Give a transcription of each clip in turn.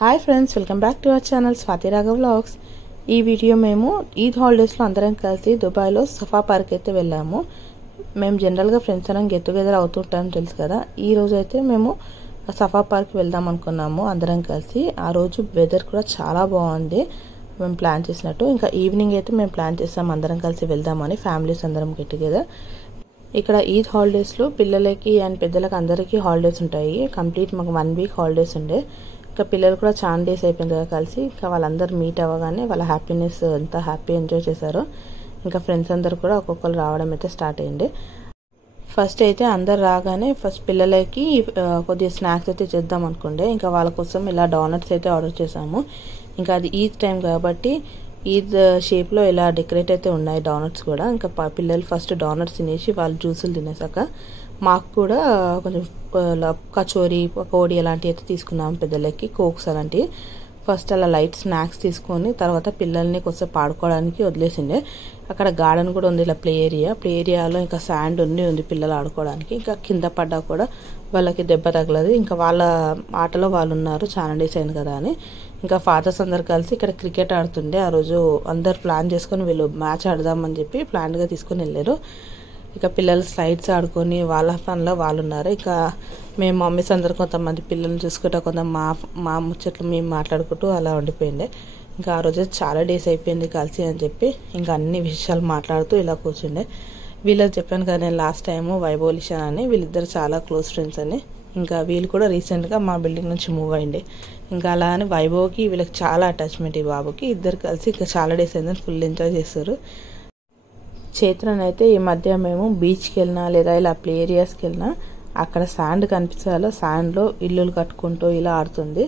Hi friends, welcome back to our channel Swathi Raghav vlogs. ఈ video మేము ఈద్ హాలిడేస్లో అందరం కలిసి దుబాయ్లో సఫా పార్క్ అయితే వెళ్ళాము. మేము జనరల్గా ఫ్రెండ్స్ అందరం గెట్ టుగెదర్ అవుతుంటాం తెలుసు కదా. ఈ రోజు అయితే మేము సఫా పార్క్ వెళ్దాం అనుకున్నాము అందరం కలిసి. ఆ రోజు వెదర్ కూడా చాలా బాగుంది మేము ప్లాన్ చేసినట్టు. ఇంకా ఈవినింగ్ అయితే మేము ప్లాన్ చేస్తాం అందరం కలిసి వెళ్దామని, ఫ్యామిలీస్ అందరం గెట్ టుగెదర్. ఇక్కడ ఈద్ హాలిడేస్లో పిల్లలకి అండ్ పెద్దలకి అందరికీ హాలిడేస్ ఉంటాయి. కంప్లీట్ మాకు 1 వీక్ హాలిడేస్ ఉండే. ఇంకా పిల్లలు కూడా చాలా డేస్ అయిపోయింది కదా కలిసి. ఇంకా వాళ్ళందరూ మీట్ అవ్వగానే వాళ్ళ హ్యాపీనెస్ ఎంత హ్యాపీ ఎంజాయ్ చేశారో. ఇంకా ఫ్రెండ్స్ అందరు కూడా ఒక్కొక్కరు రావడం అయితే స్టార్ట్ అయ్యింది. ఫస్ట్ అయితే అందరు రాగానే ఫస్ట్ పిల్లలకి కొద్దిగా స్నాక్స్ అయితే చేద్దాం అనుకుండే. ఇంకా వాళ్ళ కోసం ఇలా డోనట్స్ అయితే ఆర్డర్ చేసాము. ఇంకా అది ఈద్ టైం కాబట్టి ఈద్ షేప్లో ఇలా డెకరేట్ అయితే ఉన్నాయి డోనట్స్ కూడా. ఇంకా పిల్లలు ఫస్ట్ డోనట్స్ తినేసి వాళ్ళు జ్యూసులు తినేసాక మాకు కూడా కొంచెం కచోరీ, పకోడీ అలాంటివి అయితే తీసుకున్నాం పిల్లలకి, కోక్స్ అలాంటివి. ఫస్ట్ అలా లైట్ స్నాక్స్ తీసుకొని తర్వాత పిల్లల్ని కొంచెం ఆడుకోవడానికి వదిలేసిండే. అక్కడ గార్డెన్ కూడా ఉంది, ఇలా ప్లే ఏరియాలో ఇంకా శాండ్ ఉంది పిల్లలు ఆడుకోవడానికి. ఇంకా కింద పడ్డా కూడా వాళ్ళకి దెబ్బ తగలదు. ఇంకా వాళ్ళ ఆటలో వాళ్ళు ఉన్నారు, చాలా డేస్ అయింది కదా అని. ఇంకా ఫాదర్స్ అందరు కలిసి ఇక్కడ క్రికెట్ ఆడుతుండే. ఆ రోజు అందరు ప్లాన్ చేసుకొని వీళ్ళు మ్యాచ్ ఆడదామని చెప్పి ప్లాన్గా తీసుకొని వెళ్ళారు. ఇక పిల్లలు స్లైడ్స్ ఆడుకొని వాళ్ళ ఫన్లో వాళ్ళు ఉన్నారు. ఇక మేము మమ్మీస్ అందరు కొంతమంది పిల్లల్ని చూసుకుంటూ కొంత మా ముచ్చట్లు మేము మాట్లాడుకుంటూ అలా ఉండిపోయిండే. ఇంకా ఆ రోజు చాలా డేస్ అయిపోయింది కలిసి అని చెప్పి ఇంకా అన్ని విషయాలు మాట్లాడుతూ ఇలా కూర్చుండే. వీళ్ళకి చెప్పాను కదా నేను లాస్ట్ టైము వైభవ్ లిషాన్ అని, వీళ్ళిద్దరు చాలా క్లోజ్ ఫ్రెండ్స్ అని. ఇంకా వీళ్ళు కూడా రీసెంట్గా మా బిల్డింగ్ నుంచి మూవ్ అయ్యిండే. ఇంకా అలా అని వైభవ్కి వీళ్ళకి చాలా అటాచ్మెంట్ ఈ బాబుకి. ఇద్దరు కలిసి ఇంకా చాలా డేస్ అయిందని ఫుల్ ఎంజాయ్ చేస్తారు. చైత్రన్ అయితే ఈ మధ్య మేము బీచ్కి వెళ్ళినా లేదా ఇలా ప్లే ఏరియాస్కి వెళ్ళినా అక్కడ శాండ్ కనిపించాలో శాండ్లో ఇల్లులు కట్టుకుంటూ ఇలా ఆడుతుంది.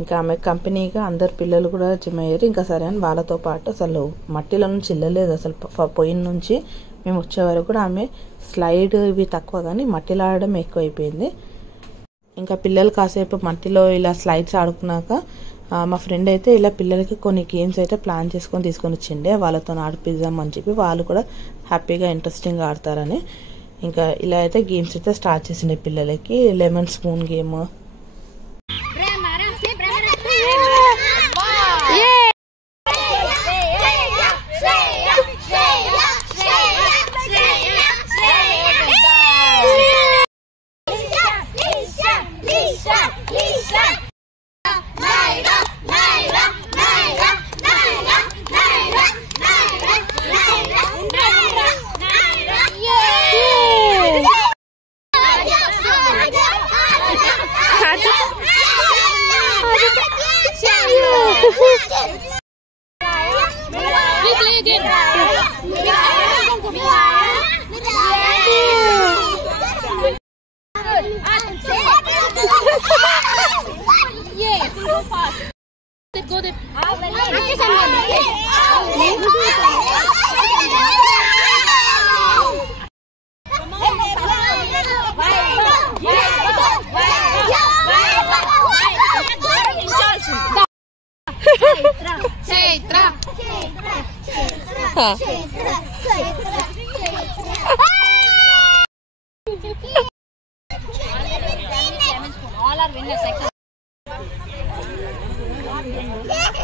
ఇంకా ఆమె కంపెనీగా అందరు పిల్లలు కూడా జమ అయ్యారు. ఇంకా సరే అని వాళ్ళతో పాటు అసలు మట్టిలో నుంచి వెళ్ళలేదు. అసలు పొయ్యిన నుంచి మేము వచ్చే వరకు కూడా ఆమె స్లైడ్ ఇవి తక్కువ కానీ మట్టిలో ఆడడం ఎక్కువైపోయింది. ఇంకా పిల్లలు కాసేపు మట్టిలో ఇలా స్లైడ్స్ ఆడుకున్నాక మా ఫ్రెండ్ అయితే ఇలా పిల్లలకి కొన్ని గేమ్స్ అయితే ప్లాన్ చేసుకొని తీసుకొని వచ్చిండే. వాళ్ళతో ఆడిపిద్దాం అని చెప్పి వాళ్ళు కూడా హ్యాపీగా ఇంట్రెస్టింగ్గా ఆడతారని. ఇంకా ఇలా అయితే గేమ్స్ అయితే స్టార్ట్ చేసిండే పిల్లలకి. Lemon spoon game,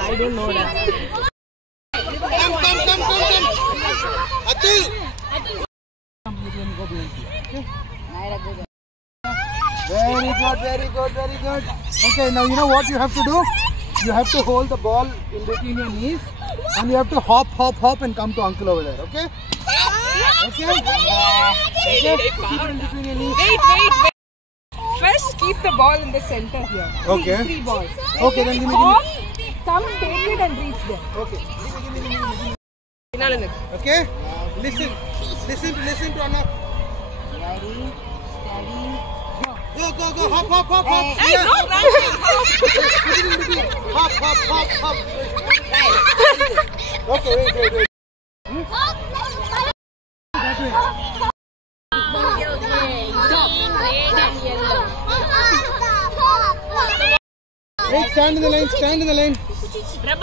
I don't know that. Very good. Okay, now you know what you have to do? You have to hold the ball in between your knees and you have to hop and come to uncle over there, okay? Okay? Keep it in between your knees. Wait. First keep the ball in the center here. Okay. Three balls. Okay, then give me. Come, take it and reach there. Okay. Okay? Listen to Anna. Ready, steady, Go. Hop. Hey, no running. Hop. Okay, wait. That way. Wait, stand in the line.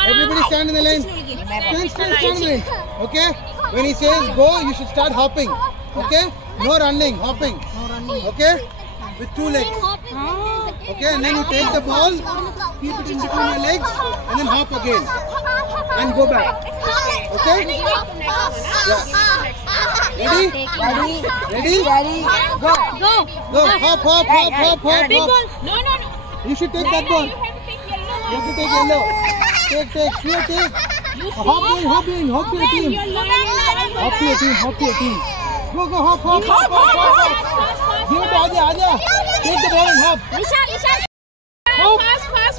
Everybody stand in the line. Stand in the line. Okay? When he says go, you should start hopping. Okay? No running, hopping. Okay? with 2 legs. Okay, and then you take the ball, keep it in between your legs, and then hop again and go back. Okay? Yeah. Ready? Ready? Go. Go. Hop, hop, hop, hop, hop, hop. No. You should take that ball. You have to take yellow. Take. Here, take. Hop in. Hop to your team. Hop to your team. Go, hop. Give it to Aja. Take the ball and hop. Hop. Fast.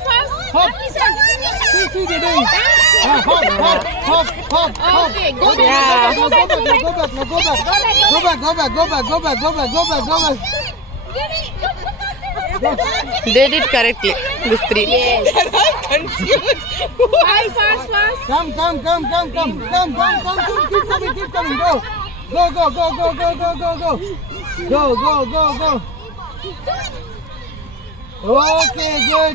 Hop. See, they're doing. Hop. Okay, go Go back. They did correctly. This 3. confused. Fast. Come. Keep coming. Go. Okay, good.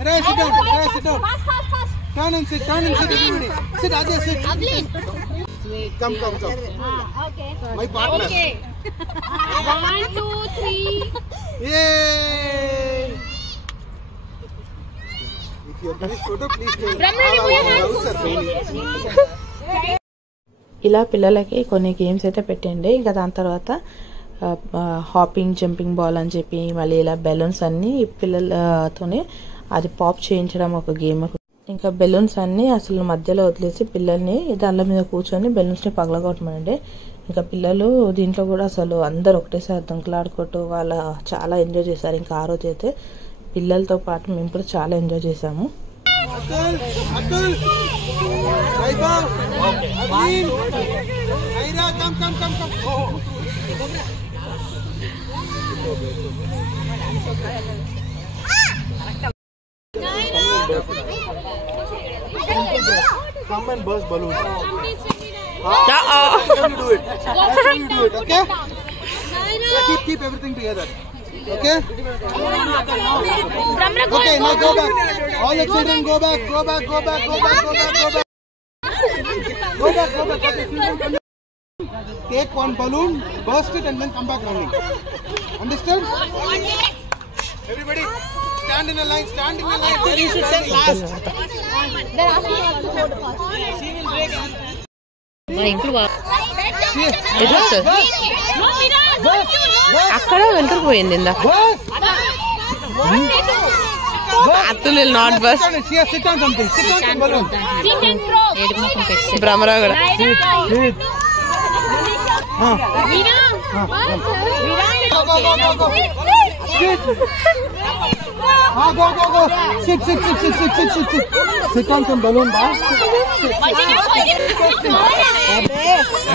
Very good. Sit down. Turn and sit, everybody. Sit, Ajay, sit. Come. Okay. My partner. Okay. 1, 2, 3. Yay! If you have finished photo, please tell. ఇలా పిల్లలకి కొన్ని games అయితే పెట్టండి. ఇంకా దాని తర్వాత hopping jumping ball అని చెప్పి మళ్ళీ ఇలా బెలూన్స్ అన్ని పిల్లలతోనే అది పాప్ చేయించడం ఒక గేమ్. ఇంకా బెలూన్స్ అన్ని అసలు మధ్యలో వదిలేసి పిల్లల్ని దానిల మీద కూర్చొని బెలూన్స్ ని పగలగొట్టమండి. ఇంకా పిల్లలు దీంట్లో కూడా అసలు అందరు ఒకటేసారి దుంకలాడుకుంటూ వాళ్ళ చాలా ఎంజాయ్ చేశారు. ఇంకా ఆ రోజు అయితే పిల్లలతో పాటు మేము కూడా చాలా ఎంజాయ్ చేసాము. Atul, Saiba, Abhin, Aira, come. Come and burst balloons. Can you do it? Okay? Keep everything together. Okay? Okay, now go back. All the children go back. Go back. Take one balloon, burst it and then come back running. Understood? Everybody, stand in a line. You should stand last. అక్కడ వెళ్ళిపోయింది అత్తులు not bus భ్రమరావు కూడా Go. Sit. Sit on some balloon, boss.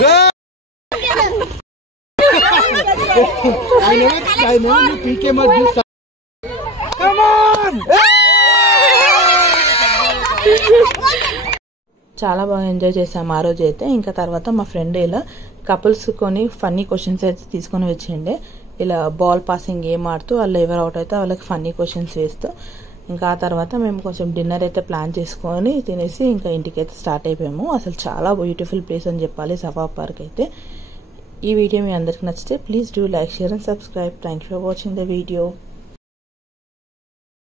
Good. I know you PK must do something. Come on! చాలా బాగా enjoy చేసాము ఆ రోజు అయితే. ఇంకా తర్వాత మా ఫ్రెండ్ ఇలా కపుల్స్ కొని ఫన్నీ క్వశ్చన్స్ అయితే తీసుకొని వచ్చిండే. ఇలా బాల్ పాసింగ్ గేమ్ ఆడుతూ వాళ్ళు ఎవరు అవుట్ అయితే వాళ్ళకి ఫన్నీ క్వశ్చన్స్ వేస్తూ ఇంకా ఆ తర్వాత మేము కొంచెం డిన్నర్ అయితే ప్లాన్ చేసుకొని తినేసి ఇంకా ఇంటికైతే స్టార్ట్ అయిపోయాము. అసలు చాలా బ్యూటిఫుల్ ప్లేస్ అని చెప్పాలి సఫా పార్క్ అయితే. ఈ వీడియో మీ అందరికి నచ్చితే please do like, share and subscribe. Thank you for watching the video.